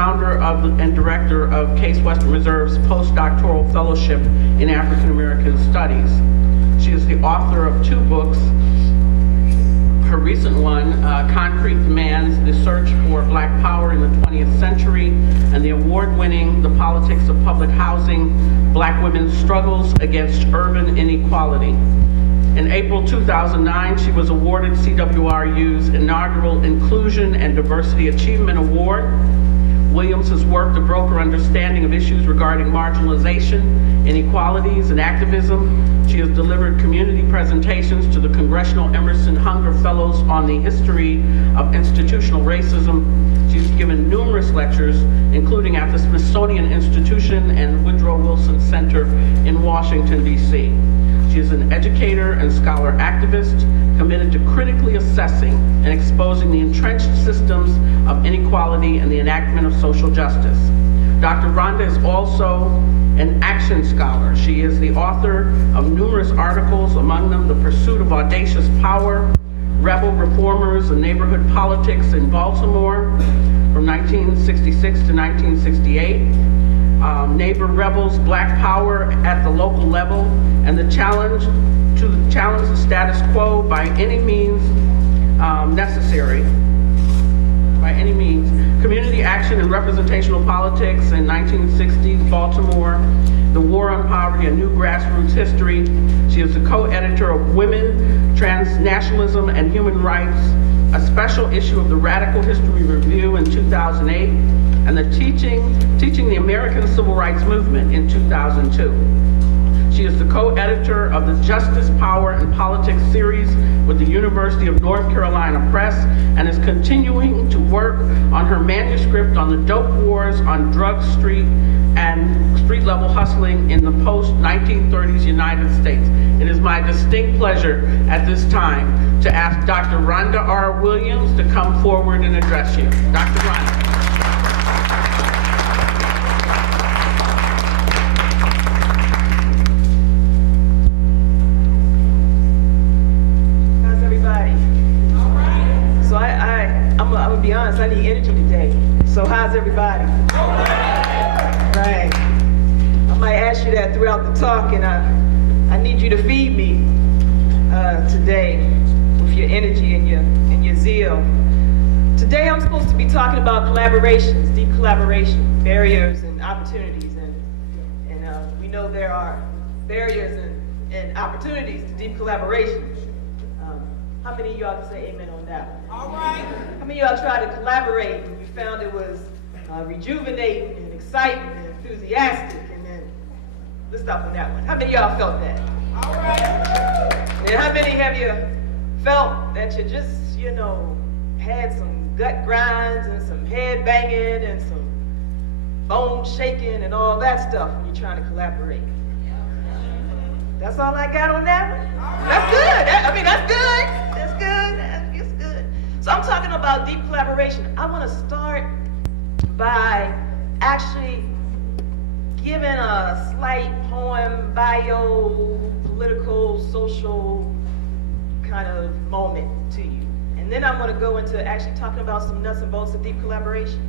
founder and director of Case Western Reserve's postdoctoral fellowship in African American Studies. She is the author of 2 books. Her recent one, Concrete Demands, The Search for Black Power in the 20th Century, and the award-winning The Politics of Public Housing, Black Women's Struggles Against Urban Inequality. In April 2009, she was awarded CWRU's inaugural Inclusion and Diversity Achievement Award. Williams has worked to broker understanding of issues regarding marginalization, inequalities, and activism. She has delivered community presentations to the Congressional Emerson Hunger Fellows on the history of institutional racism. She's given numerous lectures, including at the Smithsonian Institution and Woodrow Wilson Center in Washington, D.C. She is an educator and scholar activist committed to critically assessing and exposing the entrenched systems of inequality and the enactment of social justice. Dr. Rhonda is also an action scholar. She is the author of numerous articles, among them The Pursuit of Audacious Power, Rebel Reformers and Neighborhood Politics in Baltimore from 1966 to 1968, Neighbor Rebels, Black Power at the Local Level, and the challenge the status quo by any means necessary, by any means. Community Action and Representational Politics in 1960s Baltimore, The War on Poverty, A New Grassroots History. She is the co-editor of Women, Transnationalism, and Human Rights, a special issue of the Radical History Review in 2008, and the Teaching the American Civil Rights Movement in 2002. She is the co-editor of the Justice, Power, and Politics series with the University of North Carolina Press, and is continuing to work on her manuscript on the dope wars on Drug Street and street-level hustling in the post-1930s United States. It is my distinct pleasure at this time to ask Dr. Rhonda R. Williams to come forward and address you. Dr. Rhonda. Be honest, I need energy today. So how's everybody? Right. I might ask you that throughout the talk, and I need you to feed me today with your energy and your zeal. Today I'm supposed to be talking about collaborations, deep collaboration, barriers and opportunities, and we know there are barriers and opportunities to deep collaboration. How many of y'all can say amen on that one? All right. How many of y'all tried to collaborate and you found it was rejuvenating and exciting and enthusiastic, and then let's stop on that one. How many of y'all felt that? All right. And how many have you felt that you just, had some gut grinds and some head banging and some bone shaking and all that stuff when you're trying to collaborate? That's all I got on that one? That's good. That's good. That's good. That's good. So I'm talking about deep collaboration. I want to start by actually giving a slight poem, bio, political, social kind of moment to you. And then I'm going to go into actually talking about some nuts and bolts of deep collaboration,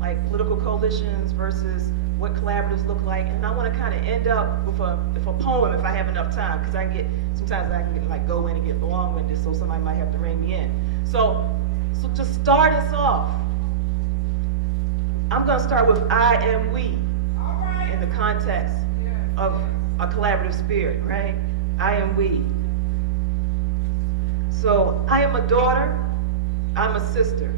like political coalitions versus what collaboratives look like, and I want to kind of end up with a poem if I have enough time, because sometimes I can get go in and get long-winded, so somebody might have to rein me in. So to start us off, I'm going to start with I am we in the context of a collaborative spirit, right? I am we. So I am a daughter, I'm a sister.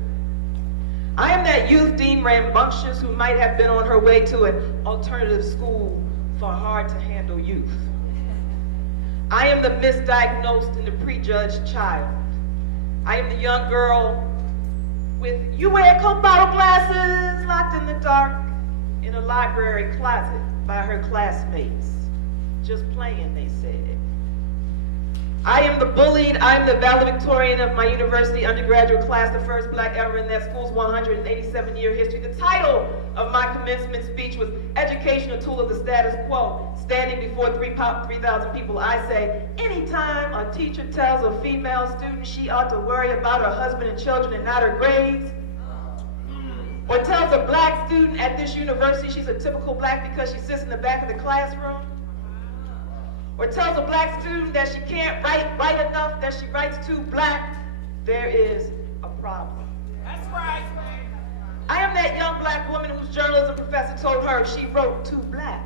I am that youth deemed rambunctious who might have been on her way to an alternative school for hard-to-handle youth. I am the misdiagnosed and the prejudged child. I am the young girl with you wear Coke bottle glasses locked in the dark in a library closet by her classmates. Just playing, they said. I am the bullied, I am the valedictorian of my university undergraduate class, the first black ever in that school's 187-year history. The title of my commencement speech was Education, a Tool of the Status Quo. Standing before 3,000 people, I say, anytime a teacher tells a female student she ought to worry about her husband and children and not her grades, Or tells a black student at this university she's a typical black because she sits in the back of the classroom. Or tells a black student that she can't write enough, that she writes too black, there is a problem. That's right. I am that young black woman whose journalism professor told her she wrote too black.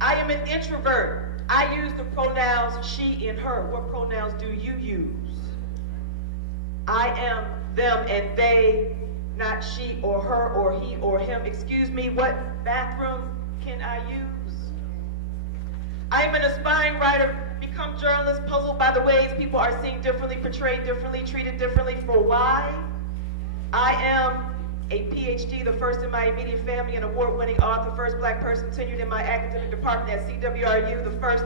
I am an introvert. I use the pronouns she and her. What pronouns do you use? I am them and they, not she or her or he or him. Excuse me, what bathroom can I use? I am an aspiring writer, become journalist, puzzled by the ways people are seen differently, portrayed differently, treated differently. For why? I am a PhD, the first in my immediate family, an award-winning author, first black person tenured in my academic department at CWRU, the first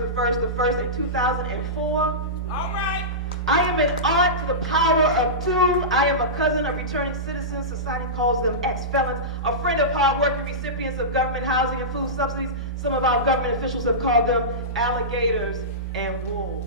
in 2004. All right. I am an aunt to the power of two. I am a cousin of returning citizens. Society calls them ex-felons. A friend of hard-working recipients of government housing and food subsidies. Some of our government officials have called them alligators and wolves.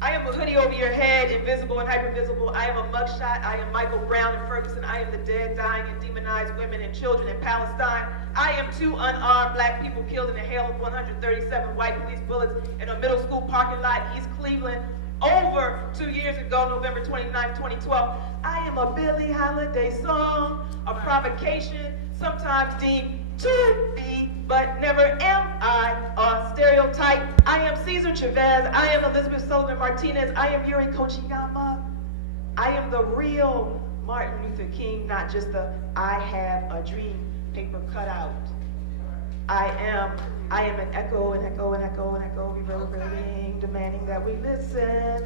I am a hoodie over your head, invisible and hypervisible. I am a mugshot. I am Michael Brown and Ferguson. I am the dead, dying, and demonized women and children in Palestine. I am two unarmed black people killed in a hail of 137 white police bullets in a middle school parking lot in East Cleveland over 2 years ago, November 29, 2012. I am a Billie Holiday song, a provocation, sometimes deemed to be, but never am I a stereotype. I am Cesar Chavez. I am Elizabeth Sullivan Martinez. I am Yuri Kochiyama. I am the real Martin Luther King, not just the I have a dream paper cutout. I am an echo and echo and echo and echo, reverberating, demanding that we listen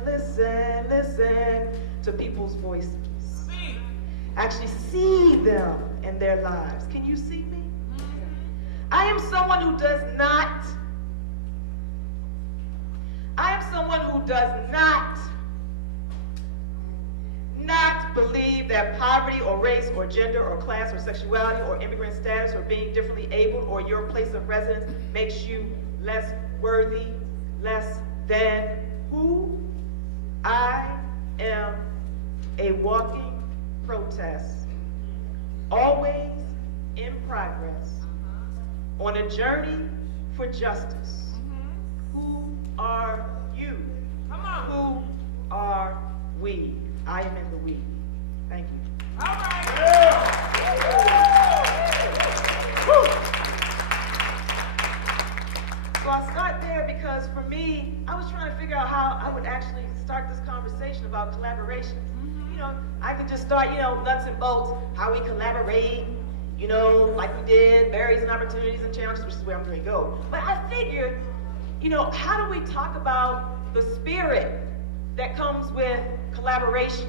to people's voices. Actually see them in their lives. Can you see me? I am someone who does not believe that poverty or race or gender or class or sexuality or immigrant status or being differently abled or your place of residence makes you less worthy, less than who? I am a walking protest, always in progress, on a journey for justice. Who are you? Come on. Who are we? I am in the we. Thank you. All right. So I start there because for me, I was trying to figure out how I would actually start this conversation about collaboration. You know, I could just start, nuts and bolts, how we collaborate, like we did, barriers and opportunities and challenges, which is where I'm going to go. But I figured, how do we talk about the spirit that comes with collaboration,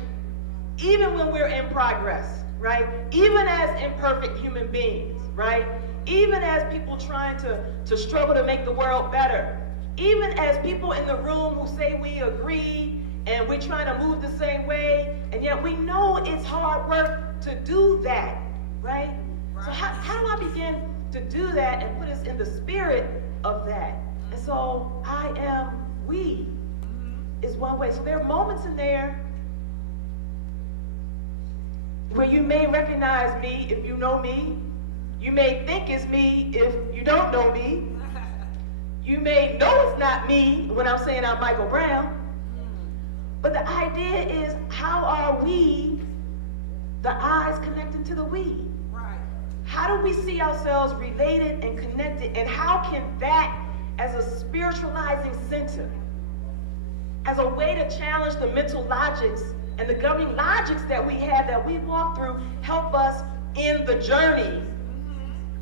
even when we're in progress, right? Even as imperfect human beings, right? Even as people trying to struggle to make the world better. Even as people in the room who say we agree and we're trying to move the same way, and yet we know it's hard work to do that, right? So how do I begin to do that and put us in the spirit of that? And so I am we is one way. So there are moments in there where you may recognize me if you know me. You may think it's me if you don't know me. You may know it's not me when I'm saying I'm Michael Brown. But the idea is, how are we, the I's connected to the we? Right. How do we see ourselves related and connected? And how can that, as a spiritualizing center, as a way to challenge the mental logics and the governing logics that we have, that we walk through, help us in the journey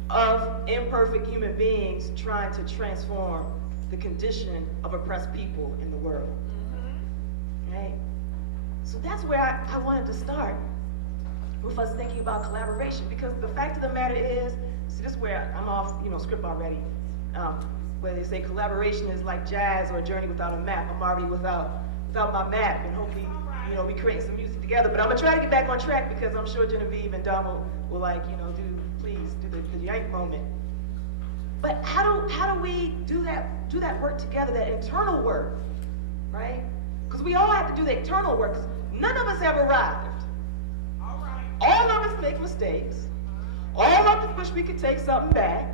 of imperfect human beings trying to transform the condition of oppressed people in the world? Right? So that's where I wanted to start, with us thinking about collaboration, because the fact of the matter is, see, this is where I'm off, script already, where they say collaboration is like jazz or a journey without a map. I'm already without my map, and hopefully, we create some music together. But I'm gonna try to get back on track, because I'm sure Genevieve and Dom will please do the yank moment. But how do we do that work together, that internal work, right? Because we all have to do the internal work. 'Cause none of us have arrived. All right. All of us make mistakes. All of us wish we could take something back.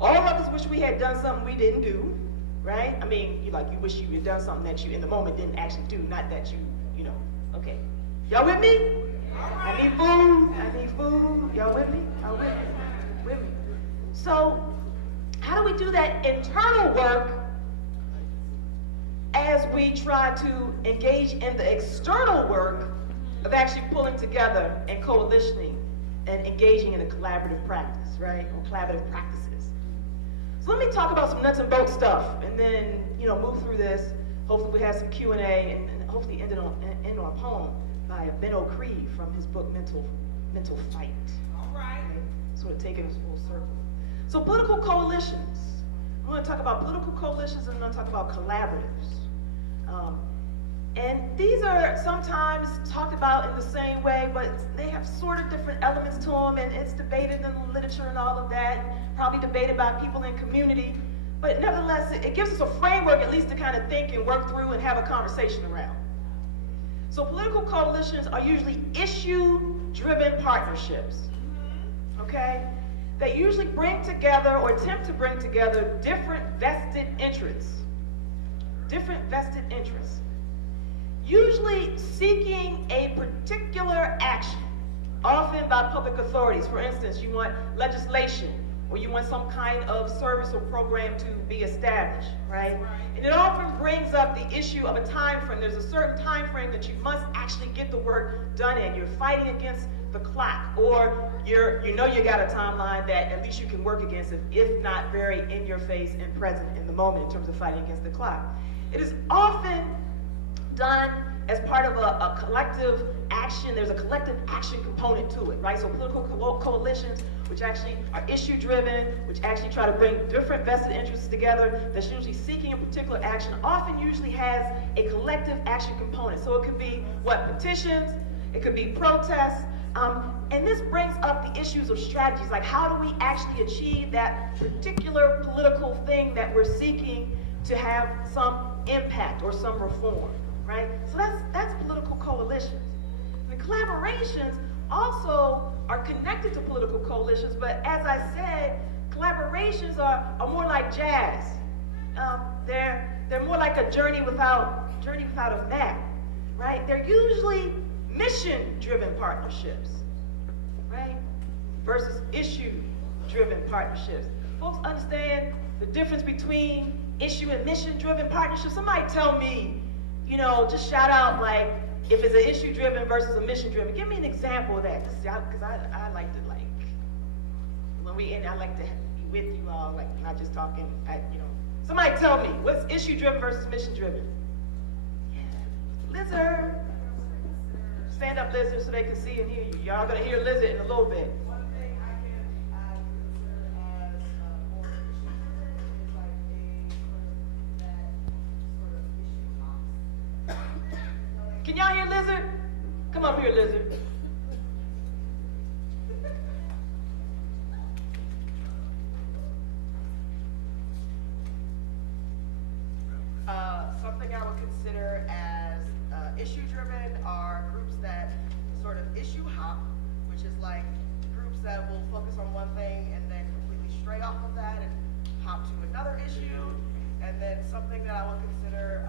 All of us wish we had done something we didn't do, right? I mean, you wish you had done something that you in the moment didn't actually do, not that you know. Okay. Y'all with me? I need food. I need food. Y'all with me? Y'all with me? With me. So, how do we do that internal work as we try to engage in the external work of actually pulling together and coalitioning and engaging in a collaborative practice, right? Or collaborative practices. So let me talk about some nuts and bolts stuff, and then move through this. Hopefully we have some Q&A, and hopefully end on a poem by Ben O'Cree from his book Mental Fight. All right. Okay? Sort of taking us full circle. So political coalitions. I'm going to talk about political coalitions, and I'm going to talk about collaboratives. And these are sometimes talked about in the same way, but they have sort of different elements to them, and it's debated in the literature and all of that, probably debated by people in community. But nevertheless, it gives us a framework at least to kind of think and work through and have a conversation around. So political coalitions are usually issue-driven partnerships, okay? They usually bring together or attempt to bring together different vested interests. Usually seeking a particular action, often by public authorities. For instance, you want legislation, or you want some kind of service or program to be established, right? And it often brings up the issue of a time frame. There's a certain time frame that you must actually get the work done in. You're fighting against the clock, or you got a timeline that at least you can work against it, if not very in your face and present in the moment in terms of fighting against the clock. It is often done as part of a collective action. There's a collective action component to it, right? So political coalitions, which actually are issue-driven, which actually try to bring different vested interests together, that's usually seeking a particular action, often usually has a collective action component. So it could be, petitions, it could be protests, and this brings up the issues of strategies, like how do we actually achieve that particular political thing that we're seeking to have some impact or some reform, right? So that's political coalitions. The collaborations also are connected to political coalitions, but as I said, collaborations are more like jazz. They're more like a journey without a map, right? They're usually mission-driven partnerships, right? Versus issue-driven partnerships. Folks understand the difference between issue and mission-driven partnerships? Somebody tell me, just shout out, like, if it's an issue-driven versus a mission-driven. Give me an example of that, because I like to, like, when we end, I like to be with you all, like, not just talking, Somebody tell me, what's issue-driven versus mission-driven? Yeah. Lizard. Stand up, Lizard, so they can see and hear you. Y'all gonna hear Lizard in a little bit. One thing I can consider as more issue is like that sort of issue. Can y'all hear Lizard? Come up here, Lizard. Something I would consider as issue-driven are groups that sort of issue hop, which is like groups that will focus on one thing and then completely stray off of that and hop to another issue. And then something that I would consider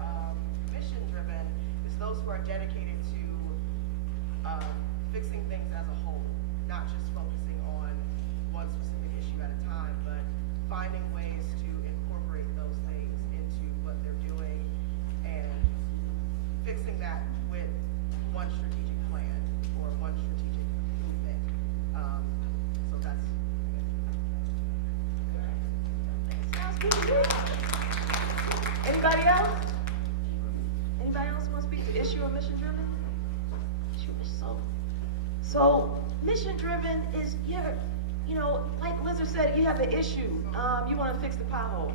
mission-driven is those who are dedicated to fixing things as a whole, not just focusing on one specific issue at a time, but finding ways to incorporate those things into what they're doing and fixing that with one strategic plan or one strategic movement. So that's. Sounds good. Anybody else? Anybody else want to speak to issue or mission driven? So mission driven is like Lizard said, you have an issue. You want to fix the pothole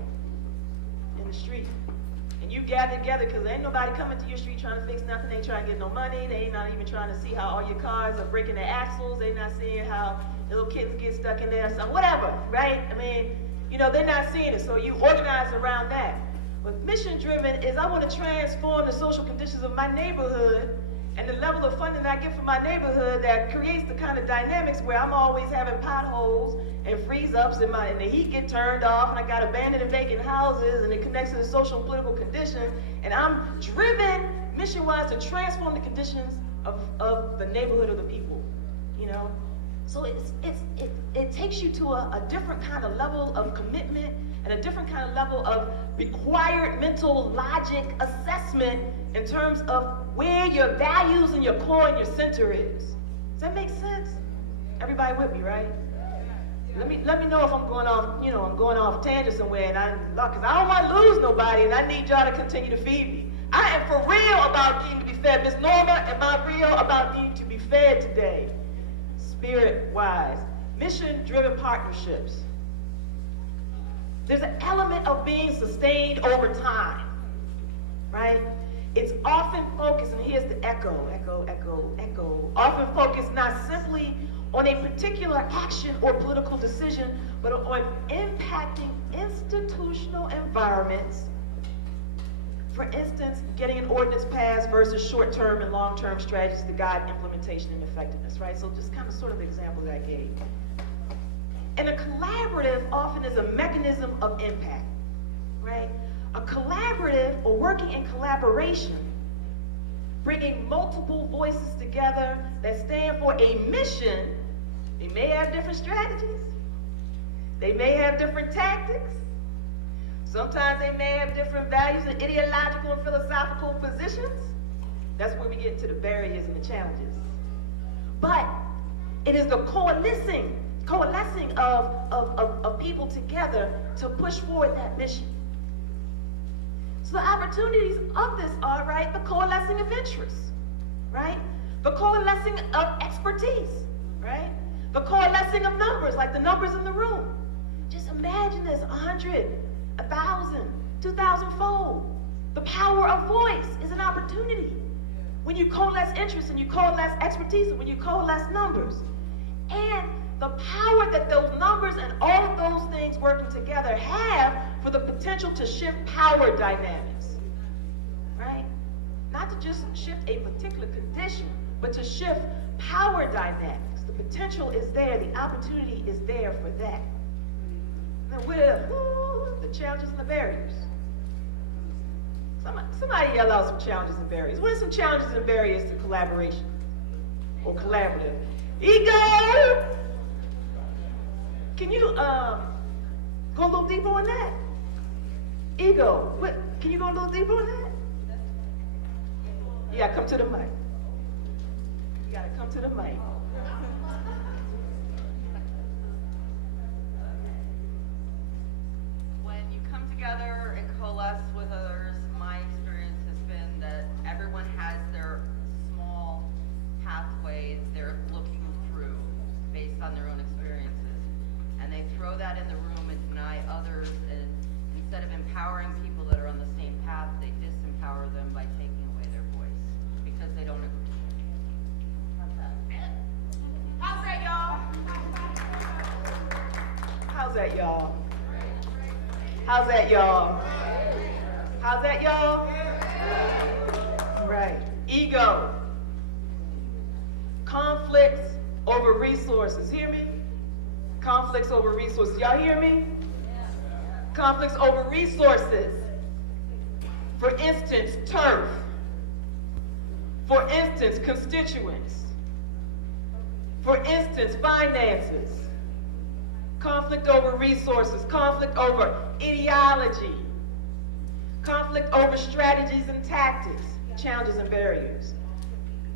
in the street. And you gather together because ain't nobody coming to your street trying to fix nothing. They ain't trying to get no money. They ain't not even trying to see how all your cars are breaking their axles. They not seeing how little kids get stuck in there. So whatever, right? I mean, they're not seeing it. So you organize around that. But mission driven is I want to transform the social conditions of my neighborhood and the level of funding I get from my neighborhood that creates the kind of dynamics where I'm always having potholes and freeze-ups and the heat get turned off, and I got abandoned and vacant houses, and it connects to the social and political conditions, and I'm driven mission-wise to transform the conditions of the neighborhood of the people, you know? So it takes you to a different kind of level of commitment and a different kind of level of required mental logic assessment in terms of where your values and your core and your center is. Does that make sense? Everybody with me, right? Let me know if I'm going off, I'm going off tangent somewhere, because I don't want to lose nobody, and I need y'all to continue to feed me. I am for real about needing to be fed. Miss Norma, am I real about needing to be fed today? Spirit-wise. Mission-driven partnerships. There's an element of being sustained over time, right? It's often focused, and here's the echo, often focused not simply on a particular action or political decision, but on impacting institutional environments. For instance, getting an ordinance passed versus short-term and long-term strategies to guide implementation and effectiveness, right? So just kind of sort of the example that I gave. And a collaborative often is a mechanism of impact, right? A collaborative, or working in collaboration, bringing multiple voices together that stand for a mission. They may have different strategies. They may have different tactics. Sometimes they may have different values and ideological and philosophical positions. That's where we get into the barriers and the challenges. But it is the coalescing of people together to push forward that mission. So the opportunities of this are, right, the coalescing of interests, right? The coalescing of expertise, right? The coalescing of numbers, like the numbers in the room. Just imagine this, 100, 1,000, 2,000-fold. The power of voice is an opportunity. When you coalesce interests and you coalesce expertise and when you coalesce numbers. And the power that those numbers and all of those things working together have for the potential to shift power dynamics, right? Not to just shift a particular condition, but to shift power dynamics. The potential is there, the opportunity is there for that. Now, what are the challenges and the barriers? Somebody yell out some challenges and barriers. What are some challenges and barriers to collaboration or collaborative? Ego! Can you go a little deeper on that? Ego. What? Can you go a little deeper on that? You gotta come to the mic. You gotta come to the mic. When you come together and coalesce with others, my experience has been that everyone has their small pathways they're looking through based on their own experiences. And they throw that in the room and deny others, and instead of empowering people that are on the same path, they disempower them by taking away their voice because they don't agree. How's that, y'all? How's that, y'all? How's that, y'all? How's that, y'all? Right. Ego. Conflicts over resources. Hear me? Conflicts over resources. Y'all hear me? Conflicts over resources. For instance, turf. For instance, constituents. For instance, finances. Conflict over resources. Conflict over ideology. Conflict over strategies and tactics, challenges and barriers.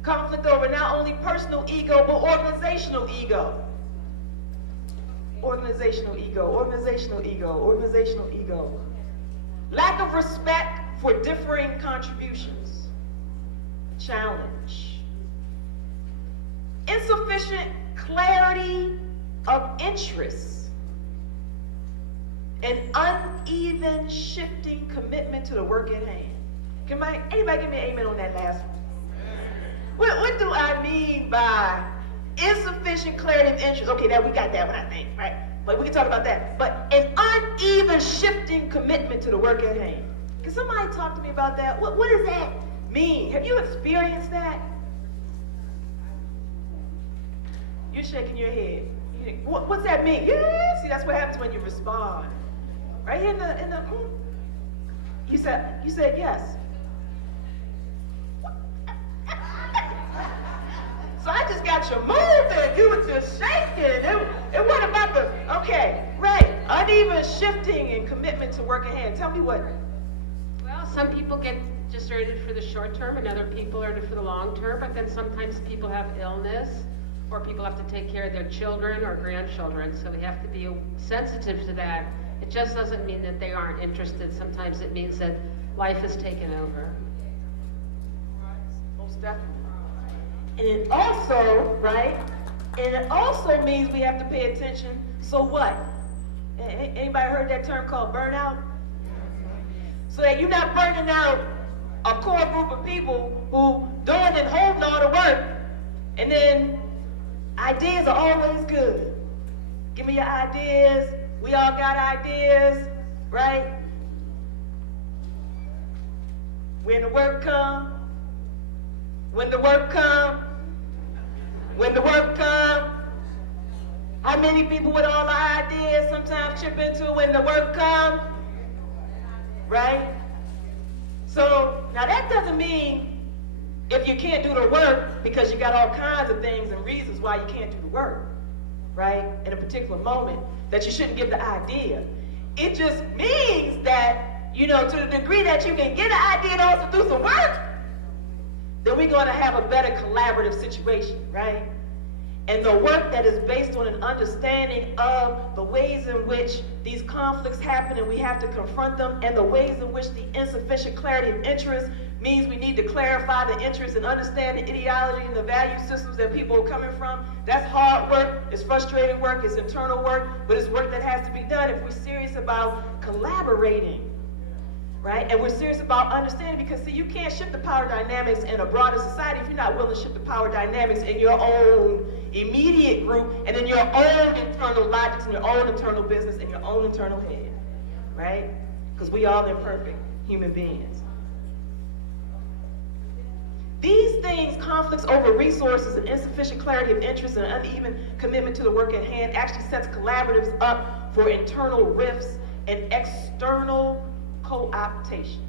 Conflict over not only personal ego, but organizational ego. Organizational ego, organizational ego, organizational ego. Lack of respect for differing contributions. Challenge. Insufficient clarity of interests. An uneven shifting commitment to the work at hand. Anybody give me an amen on that last one? What do I mean by insufficient clarity of interest? Okay, we got that one, I think, right? But we can talk about that. But an uneven shifting commitment to the work at hand. Can somebody talk to me about that? What does that mean? Have you experienced that? You're shaking your head. What's that mean? Yeah, see, that's what happens when you respond. Right here in the you said yes. So I just got you moving. You were just shaking. It wasn't about the, okay, right. Uneven shifting and commitment to work ahead. Tell me what. Well, some people get just rated for the short term and other people are for the long term, but then sometimes people have illness or people have to take care of their children or grandchildren, so we have to be sensitive to that. It just doesn't mean that they aren't interested. Sometimes it means that life has taken over. Most definitely. And it also, right? And it also means we have to pay attention. So what? Anybody heard that term called burnout? So that you're not burning out a core group of people who doing and holding all the work, and then ideas are always good. Give me your ideas. We all got ideas, right? When the work come, when the work come, when the work come. How many people with all the ideas sometimes chip into when the work come? Right? So, now that doesn't mean if you can't do the work because you got all kinds of things and reasons why you can't do the work, right? In a particular moment, that you shouldn't give the idea. It just means that, to the degree that you can get an idea and also do some work, then we're going to have a better collaborative situation, right? And the work that is based on an understanding of the ways in which these conflicts happen and we have to confront them, and the ways in which the insufficient clarity of interest means we need to clarify the interest and understand the ideology and the value systems that people are coming from. That's hard work, it's frustrating work, it's internal work, but it's work that has to be done if we're serious about collaborating. Right? And we're serious about understanding, because see, you can't shift the power dynamics in a broader society if you're not willing to shift the power dynamics in your own immediate group and in your own internal logics and your own internal business and your own internal head. Right? Because we all imperfect human beings. These things, conflicts over resources and insufficient clarity of interest and uneven commitment to the work at hand, actually sets collaboratives up for internal rifts and external co-optation.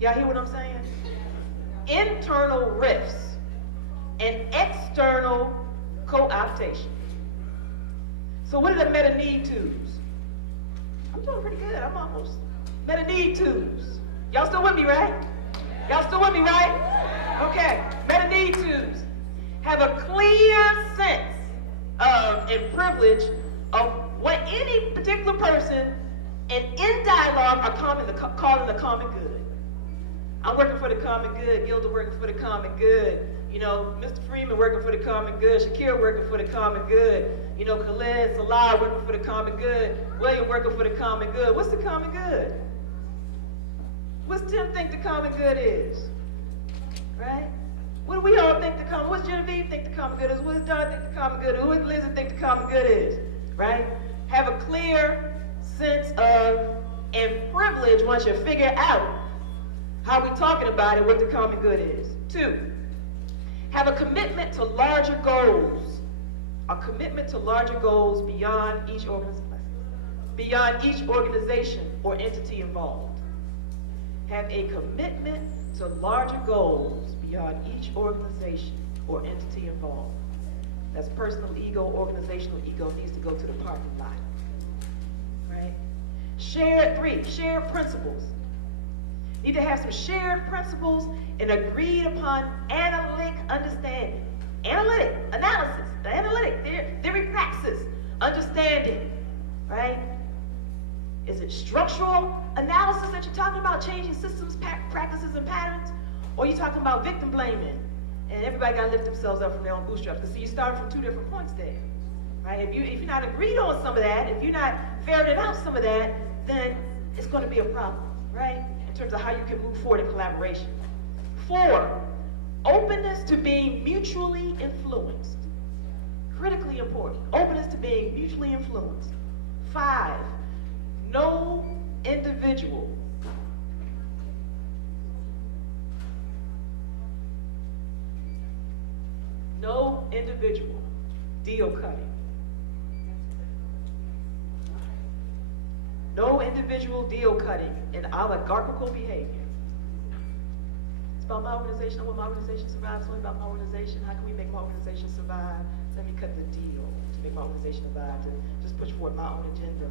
Y'all hear what I'm saying? Internal rifts and external co-optation. So what are the meta-need twos? I'm doing pretty good. I'm almost. Meta-need twos. Y'all still with me, right? Y'all still with me, right? Okay. Meta-need twos have a clear sense of and privilege of what any particular person and in dialogue are calling the common good. I'm working for the common good. Gilda working for the common good. Mr. Freeman working for the common good. Shakira working for the common good. Khaled, Salah working for the common good. William working for the common good. What's the common good? What's Tim think the common good is? Right? What do we all think the common? What's Genevieve think the common good is? What does Don think the common good is? What does Lizzie think the common good is? Right? Have a clear sense of and privilege once you figure out how we're talking about it, what the common good is. 2, have a commitment to larger goals. A commitment to larger goals beyond each organization or entity involved. Have a commitment to larger goals beyond each organization or entity involved. That's personal ego, organizational ego needs to go to the parking lot. Right? 3, shared principles. Need to have some shared principles and agreed upon analytic understanding. Analytic, analysis, the analytic, theory, praxis, understanding, right? Is it structural analysis that you're talking about, changing systems, practices, and patterns? Or are you talking about victim blaming? And everybody got to lift themselves up from their own bootstraps. Because see, you're starting from 2 different points there, right? If you're not agreed on some of that, if you're not ferreting out some of that, then it's going to be a problem, right? In terms of how you can move forward in collaboration. 4, openness to being mutually influenced. Critically important. Openness to being mutually influenced. 5, no individual no individual deal cutting. No individual deal cutting and oligarchical behavior. It's about my organization. I want my organization to survive. It's only about my organization. How can we make my organization survive? Let me cut the deal to make my organization survive, to just push forward my own agenda.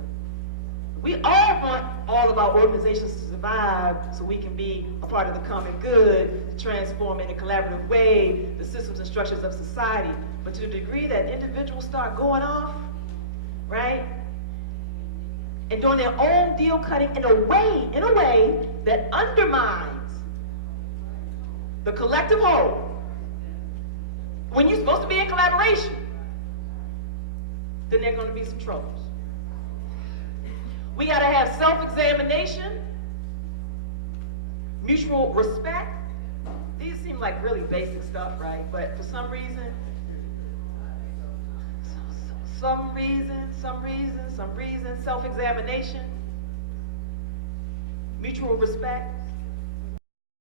We all want all of our organizations to survive so we can be a part of the common good, to transform in a collaborative way the systems and structures of society. But to the degree that individuals start going off, right, and doing their own deal cutting in a way that undermines the collective whole, when you're supposed to be in collaboration, then there are going to be some troubles. We got to have self-examination, mutual respect. These seem like really basic stuff, right? But for some reason, self-examination, mutual respect,